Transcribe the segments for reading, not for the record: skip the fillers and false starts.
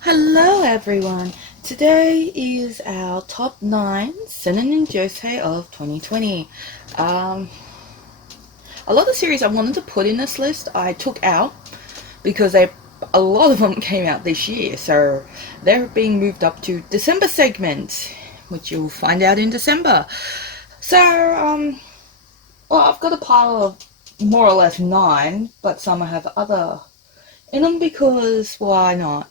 Hello everyone! Today is our top 9 Seinen and Josei of 2020. Um, a lot of series I wanted to put in this list I took out because a lot of them came out this year, so they're being moved up to December segment, which you'll find out in December. So, well, I've got a pile of more or less 9, but some I have other in them because why not?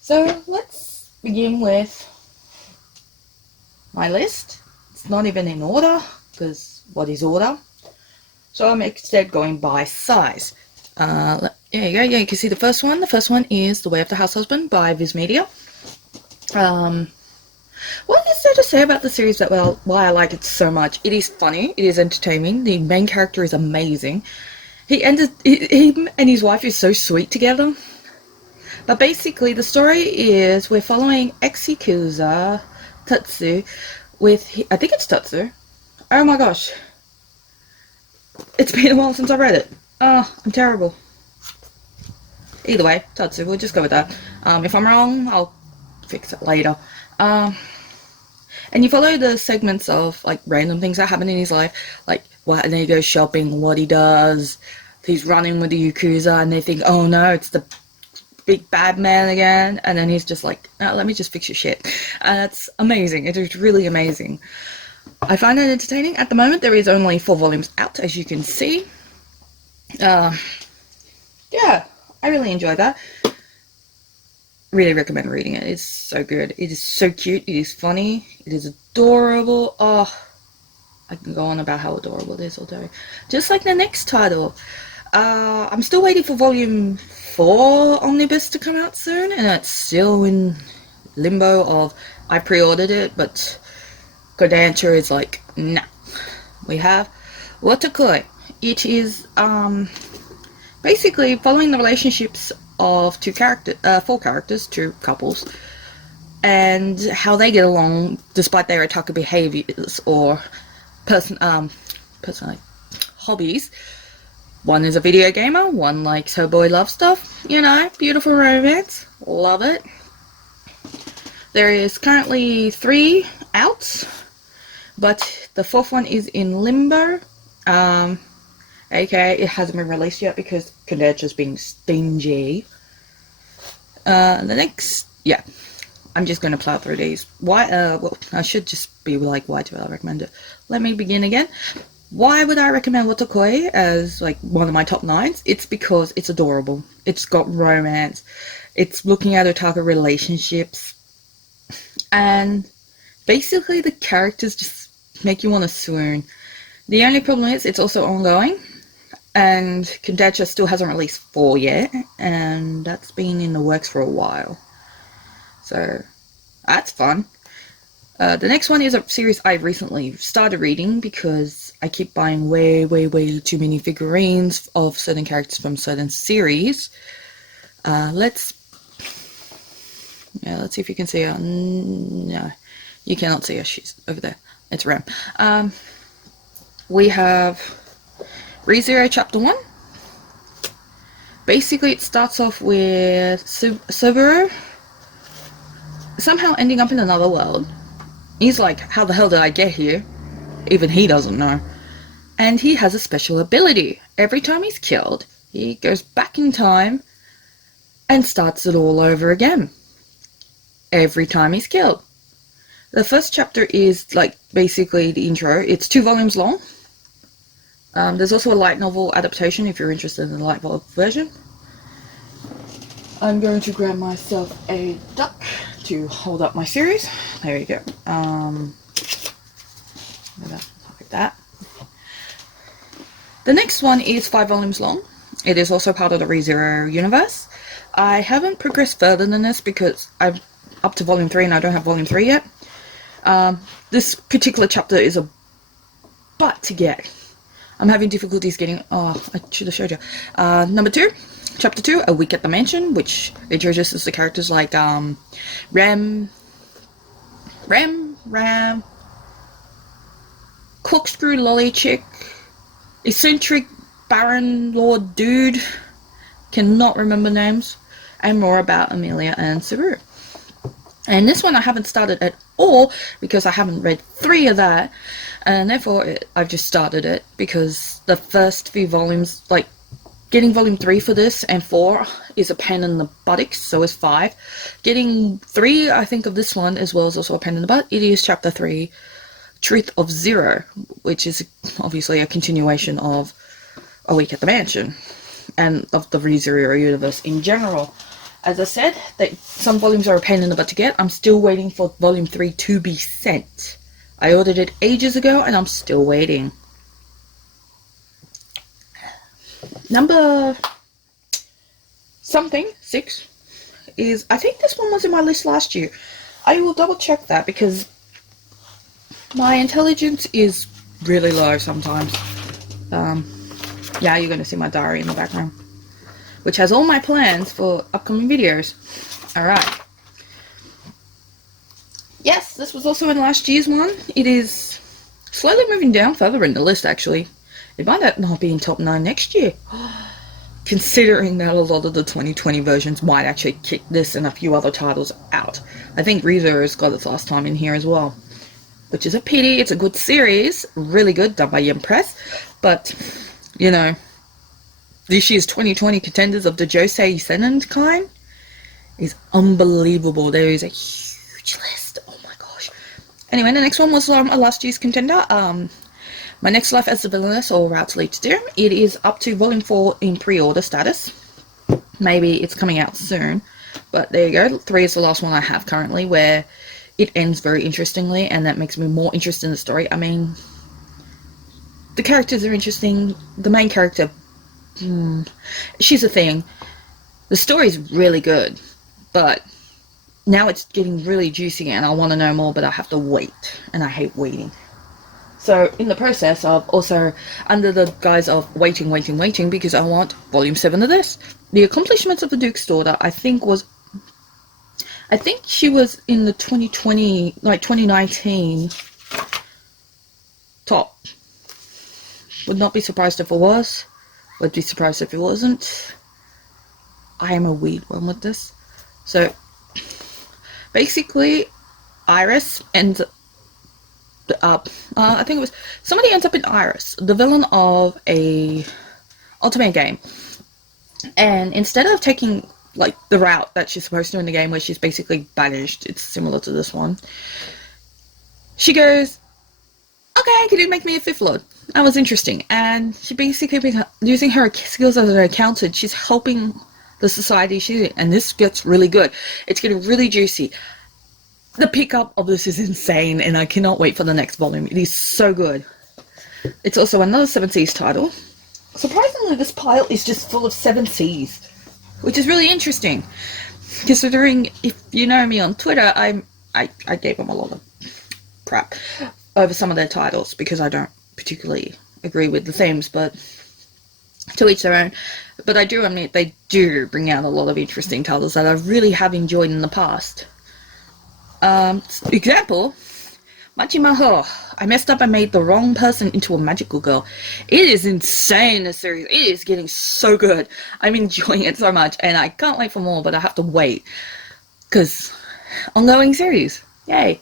So let's begin with my list. It's not even in order, because what is order? So I'm instead going by size. There you go. Yeah, you can see the first one. The first one is The Way of the House Husband by Viz Media. What is there to say about the series that, well, why I like it so much? It is funny. It is entertaining. The main character is amazing. He and his wife is so sweet together. But basically, the story is we're following ex-Yakuza Tatsu with, I think it's Tatsu. Oh my gosh. It's been a while since I read it. Oh, I'm terrible. Either way, Tatsu, we'll just go with that. If I'm wrong, I'll fix it later. And you follow the segments of, like, random things that happen in his life. Like, when he goes shopping, what he does. He's running with the Yakuza, and they think, oh no, it's the big bad man again, and then he's just like, oh, let me just fix your shit. And it's amazing. It is really amazing. I find it entertaining. At the moment, there is only 4 volumes out, as you can see. Yeah, I really enjoy that. Really recommend reading it. It's so good. It is so cute. It is funny. It is adorable. Oh, I can go on about how adorable it is all day. Just like the next title. I'm still waiting for volume 4 Omnibus to come out soon, and it's still in limbo of I pre-ordered it, but Kodansha is like, nah. We have Watakoi. It is basically following the relationships of 4 characters, 2 couples, and how they get along despite their otaku behaviors or personally hobbies. One is a video gamer, one likes her boy love stuff. You know, beautiful romance. Love it. There is currently 3 out, but the 4th one is in limbo. Okay, it hasn't been released yet because Kodansha's being stingy. The next, yeah, I'm just going to plow through these. Why, well, I should just be like, why do I recommend it? Let me begin again. Why would I recommend Watakoi as, like, one of my top 9s? It's because it's adorable. It's got romance. It's looking at otaku relationships. And basically the characters just make you want to swoon. The only problem is it's also ongoing. And Kodansha still hasn't released 4 yet. And that's been in the works for a while. So, that's fun. The next one is a series I recently started reading because I keep buying way too many figurines of certain characters from certain series. Let's see if you can see her. No, you cannot see her. She's over there. It's Ram. We have ReZero Chapter 1. Basically, it starts off with Subaru somehow ending up in another world. He's like, how the hell did I get here? Even he doesn't know. And he has a special ability. Every time he's killed, he goes back in time and starts it all over again. Every time he's killed. The first chapter is, like, basically the intro. It's 2 volumes long. There's also a light novel adaptation if you're interested in the light novel version. I'm going to grab myself a duck to hold up my series. There you go. Like that. The next one is 5 volumes long. It is also part of the ReZero universe. I haven't progressed further than this because I'm up to volume 3 and I don't have volume 3 yet. This particular chapter is a butt to get. I'm having difficulties getting... Oh, I should have showed you. Number 2. Chapter 2, A Week at the Mansion, which introduces the characters like Ram, Corkscrew Lolly Chick, Eccentric Baron Lord Dude, cannot remember names, and more about Amelia and Saru. And this one I haven't started at all because I haven't read 3 of that, and therefore I've just started it because the first few volumes, like getting volume 3 for this and 4 is a pain in the buttocks, so is 5. Getting 3, I think, of this one as well is also a pain in the butt. It is chapter 3, Truth of Zero, which is obviously a continuation of A Week at the Mansion and of the ReZero universe in general. As I said, some volumes are a pain in the butt to get. I'm still waiting for volume 3 to be sent. I ordered it ages ago and I'm still waiting. Number 6 is, I think this one was in my list last year. I will double check that because my intelligence is really low sometimes. Yeah, you're going to see my diary in the background, which has all my plans for upcoming videos. Alright. Yes, this was also in last year's one. It is slowly moving down further in the list, actually. It might not be in top 9 next year. Considering that a lot of the 2020 versions might actually kick this and a few other titles out. I think ReZero's got its last time in here as well, which is a pity. It's a good series, really good, done by Yen Press, but, you know, this year's 2020 contenders of the Josei and Seinen kind is unbelievable. There is a huge list. Oh my gosh. Anyway, the next one was a last year's contender. My Next Life as the Villainess, or Route to Lead to Doom. It is up to volume 4 in pre-order status. Maybe it's coming out soon, but there you go. 3 is the last one I have currently, where it ends very interestingly, and that makes me more interested in the story. I mean, the characters are interesting. The main character, she's a thing. The story's really good, but now it's getting really juicy and I want to know more, but I have to wait, and I hate waiting. So in the process of also, under the guise of waiting, because I want volume 7 of this, The Accomplishments of the Duke's Daughter, I think she was in the 2019 top. Would not be surprised if it was. Would be surprised if it wasn't. I am a weird one with this. So basically, Iris ends up, I think it was, somebody ends up in Iris, the villain of a Ultimate game. And instead of taking, like, the route that she's supposed to in the game, where she's basically banished, it's similar to this one, she goes, okay, can you make me a 5th Lord? That was interesting. And she basically, using her skills as an accountant, she's helping the society she's in, and this gets really good. It's getting really juicy. The pickup of this is insane, and I cannot wait for the next volume. It is so good. It's also another 7 Seas title. Surprisingly, this pile is just full of 7 Seas, which is really interesting. Considering, if you know me on Twitter, I gave them a lot of crap over some of their titles because I don't particularly agree with the themes, but to each their own. But I do admit they do bring out a lot of interesting titles that I really have enjoyed in the past. Example, Machimaho. I messed up and made the wrong person into a magical girl. It is insane, this series. It is getting so good. I'm enjoying it so much, and I can't wait for more, but I have to wait. Because, ongoing series. Yay.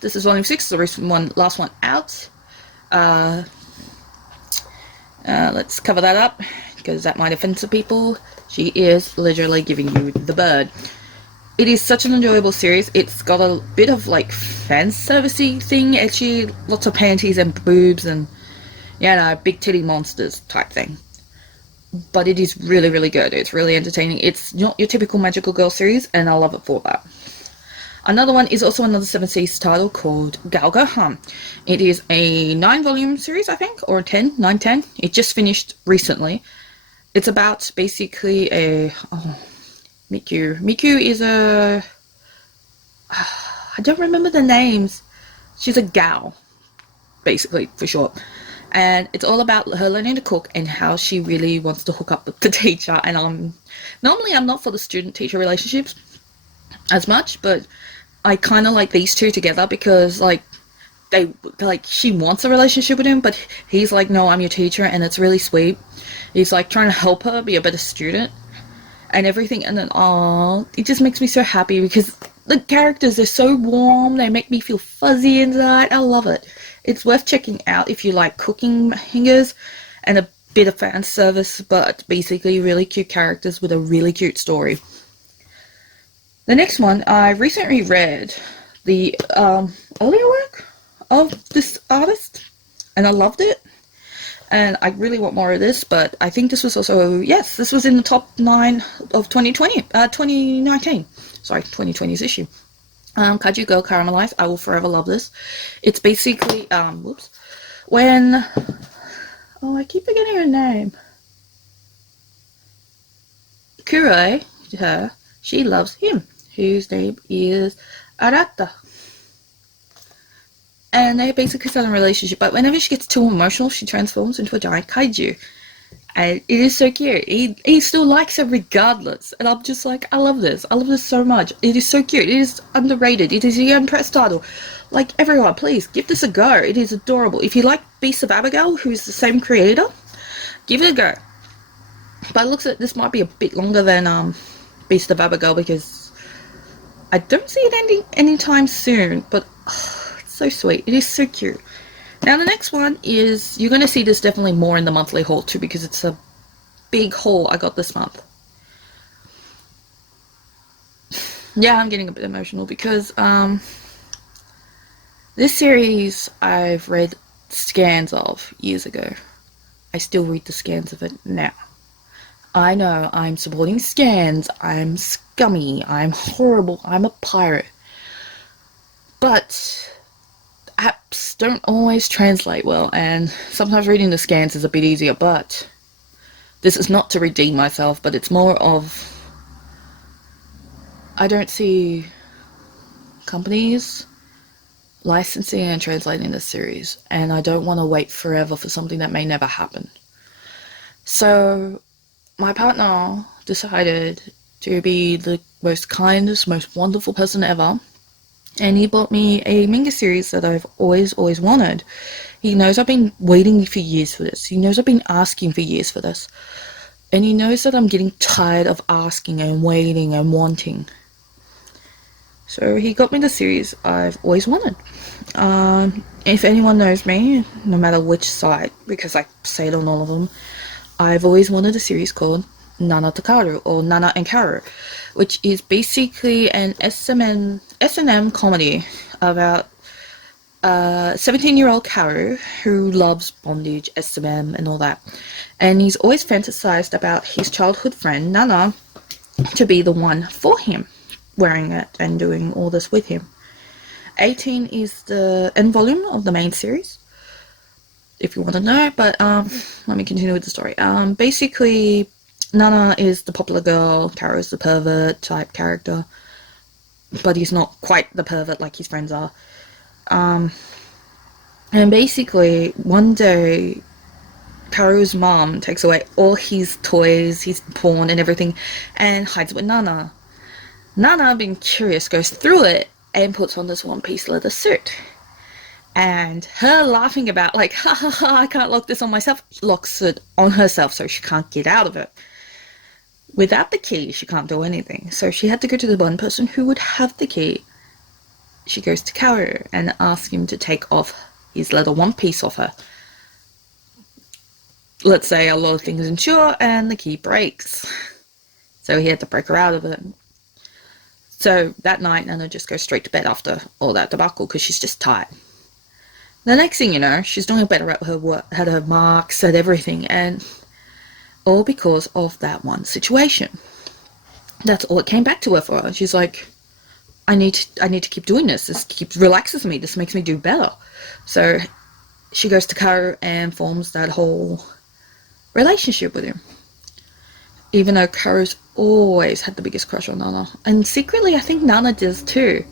This is volume 6, the recent one, last one out. Let's cover that up, because that might offend some people. She is literally giving you the bird. It is such an enjoyable series. It's got a bit of, like, fan servicey thing, ecchi, lots of panties and boobs and, you know, big titty monsters type thing. But it is really, really good. It's really entertaining. It's not your typical magical girl series, and I love it for that. Another one is also another 7 Seas title called Galga. It is a 9-volume series, I think, or 9-10. It just finished recently. It's about basically a... Miku. Miku is a... I don't remember the names. She's a gal, basically, for short. And it's all about her learning to cook and how she really wants to hook up with the teacher. And normally I'm not for the student-teacher relationships as much, but I kind of like these two together because, like, she wants a relationship with him, but he's like, no, I'm your teacher, and it's really sweet. He's, like, trying to help her be a better student. and everything, and then it just makes me so happy because the characters are so warm. They make me feel fuzzy inside. I love it. It's worth checking out if you like cooking mangas and a bit of fan service, but basically really cute characters with a really cute story. The next one, I recently read the earlier work of this artist, and I loved it. And I really want more of this, but I think this was also, yes, this was in the top 9 of 2019. Sorry, 2020's issue. Kaiju Girl Caramelized. I will forever love this. It's basically, when, I keep forgetting her name. Kuroi, her, she loves him, whose name is Arata. And they basically start a relationship, but whenever she gets too emotional, she transforms into a giant kaiju. And it is so cute. He still likes her regardless. And I'm just like, I love this. I love this so much. It is so cute. It is underrated. It is a young press title. Like, everyone, please, give this a go. It is adorable. If you like Beast of Abigail, who's the same creator, give it a go. But it looks like this might be a bit longer than Beast of Abigail, because I don't see it ending anytime soon. But it's so sweet. It is so cute. Now the next one is, you're going to see this definitely more in the monthly haul too, because it's a big haul I got this month. Yeah, I'm getting a bit emotional because this series I've read scans of years ago. I still read the scans of it now. I know I'm supporting scans, I'm scummy, I'm horrible, I'm a pirate. But apps don't always translate well, and sometimes reading the scans is a bit easier, but this is not to redeem myself, but it's more of, I don't see companies licensing and translating this series, and I don't want to wait forever for something that may never happen. So my partner decided to be the most kindest, most wonderful person ever, and he bought me a manga series that I've always wanted. He knows I've been waiting for years for this. He knows I've been asking for years for this. And he knows that I'm getting tired of asking and waiting and wanting. So he got me the series I've always wanted. If anyone knows me, no matter which side, because I say it on all of them, I've always wanted a series called Nana Takaru, or Nana and Karu, which is basically an S&M comedy about a 17-year-old Karu who loves bondage, S&M, and all that. And he's always fantasized about his childhood friend, Nana, to be the one for him, wearing it and doing all this with him. 18 is the end volume of the main series, if you want to know, but let me continue with the story. Basically, Nana is the popular girl, Karu is the pervert type character, but he's not quite the pervert like his friends are. And basically, one day, Karu's mom takes away all his toys, his porn and everything, and hides it with Nana. Nana, being curious, goes through it and puts on this one-piece leather suit. And her laughing about, like, ha ha ha, I can't lock this on myself, locks it on herself so she can't get out of it. Without the key, she can't do anything. So she had to go to the one person who would have the key. She goes to Karu and asks him to take off his leather one piece off her. Let's say a lot of things ensure and the key breaks. So he had to break her out of it. So that night, Nana just goes straight to bed after all that debacle because she's just tired. The next thing you know, she's doing better at her work, had her marks, at everything, and all because of that one situation. That's all it came back to her for. She's like, I need to keep doing this. This keeps relaxes me. This makes me do better. So she goes to Karu and forms that whole relationship with him. Even though Karu's always had the biggest crush on Nana. And secretly, I think Nana does too.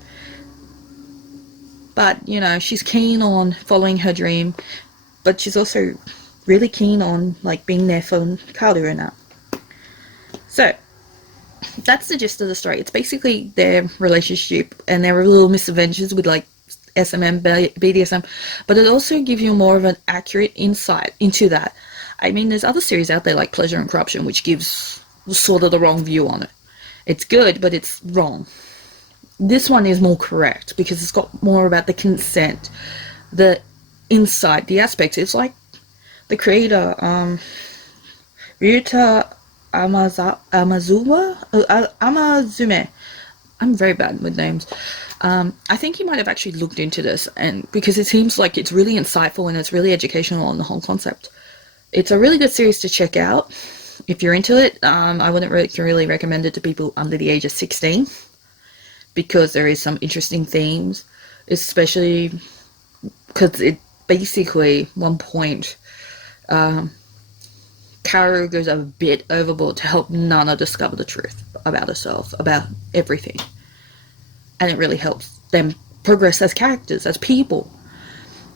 But, you know, she's keen on following her dream. But she's also really keen on, like, being there for Karu and that. So, that's the gist of the story. It's basically their relationship and their little misadventures with, like, SMM, BDSM. But it also gives you more of an accurate insight into that. I mean, there's other series out there like Pleasure and Corruption, which gives sort of the wrong view on it. It's good, but it's wrong. This one is more correct because it's got more about the consent, the insight, the aspects. It's like the creator, Ryuta Amazume. I'm very bad with names. I think he might have actually looked into this, and because it seems like it's really insightful and it's really educational on the whole concept. It's a really good series to check out if you're into it. I wouldn't really recommend it to people under the age of 16 because there is some interesting themes, especially because it basically one point Kaoru goes a bit overboard to help Nana discover the truth about herself, about everything. And it really helps them progress as characters, as people.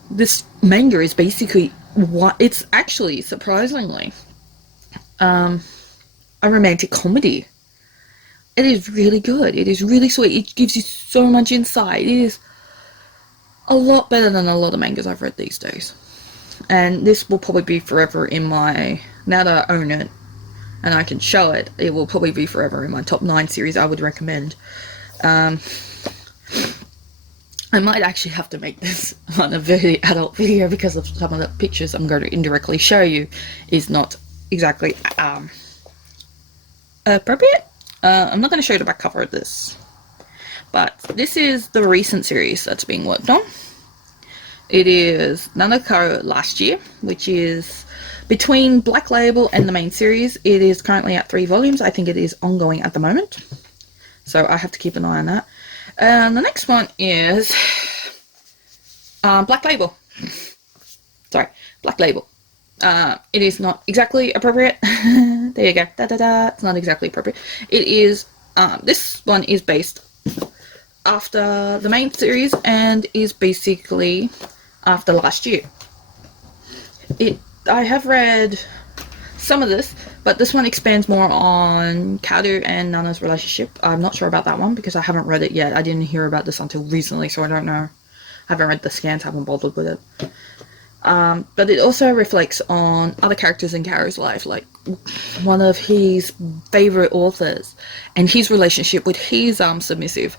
This manga is basically it's actually, surprisingly, a romantic comedy. It is really good. It is really sweet. It gives you so much insight. It is a lot better than a lot of mangas I've read these days. And this will probably be forever in my, now that I own it and I can show it, it will probably be forever in my top 9 series I would recommend. I might actually have to make this on a very adult video because of some of the pictures I'm going to indirectly show you is not exactly appropriate. I'm not going to show you the back cover of this, but this is the recent series that's being worked on. It is Nanako last year, which is between Black Label and the main series. It is currently at 3 volumes. I think it is ongoing at the moment, so I have to keep an eye on that. And the next one is Black Label. Sorry, Black Label. It is not exactly appropriate. There you go. Da da da. It's not exactly appropriate. It is. This one is based after the main series and is basically after last year. I have read some of this, but this one expands more on Kaoru and Nana's relationship. I'm not sure about that one because I haven't read it yet. I didn't hear about this until recently, so I don't know. I haven't read the scans, haven't bothered with it. But it also reflects on other characters in Kaoru's life, like one of his favorite authors and his relationship with his submissive.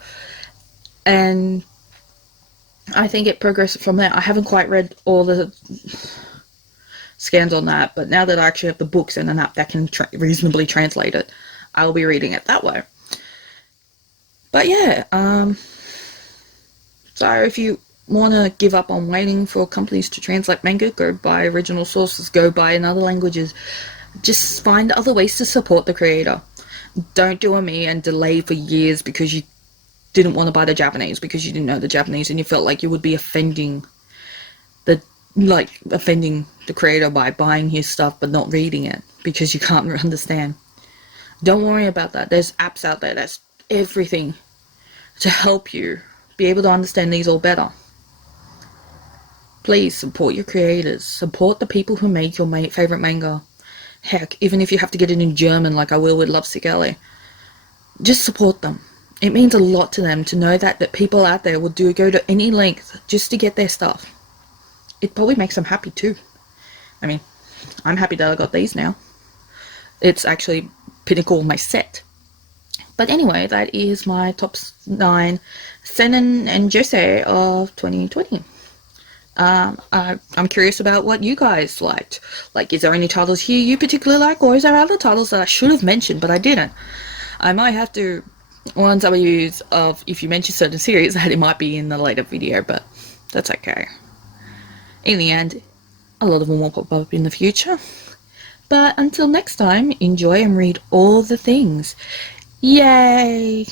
And I think it progresses from there. I haven't quite read all the scans on that, but now that I actually have the books and an app that can reasonably translate it, I'll be reading it that way. But yeah, so if you want to give up on waiting for companies to translate manga, go buy original sources, go buy in other languages, just find other ways to support the creator. Don't do a me and delay for years because you didn't want to buy the Japanese, because you didn't know the Japanese and you felt like you would be offending the creator by buying his stuff but not reading it because you can't understand. Don't worry about that. There's apps out there, that's everything to help you be able to understand these all better. Please support your creators. Support the people who make your favorite manga. Heck, even if you have to get it in German like I will with Lovesick Alley, just support them. It means a lot to them to know that people out there will go to any length just to get their stuff. It probably makes them happy too. I mean, I'm happy that I got these now. It's actually pinnacle of my set. But anyway, that is my top 9 Seinen and Josei of 2020. I'm curious about what you guys liked. Like, is there any titles here you particularly like, or is there other titles that I should have mentioned but I didn't? I might have to, ones I will use of if you mention certain series, that it might be in the later video, but that's okay. In the end, a lot of them will pop up in the future. But until next time, enjoy and read all the things. Yay!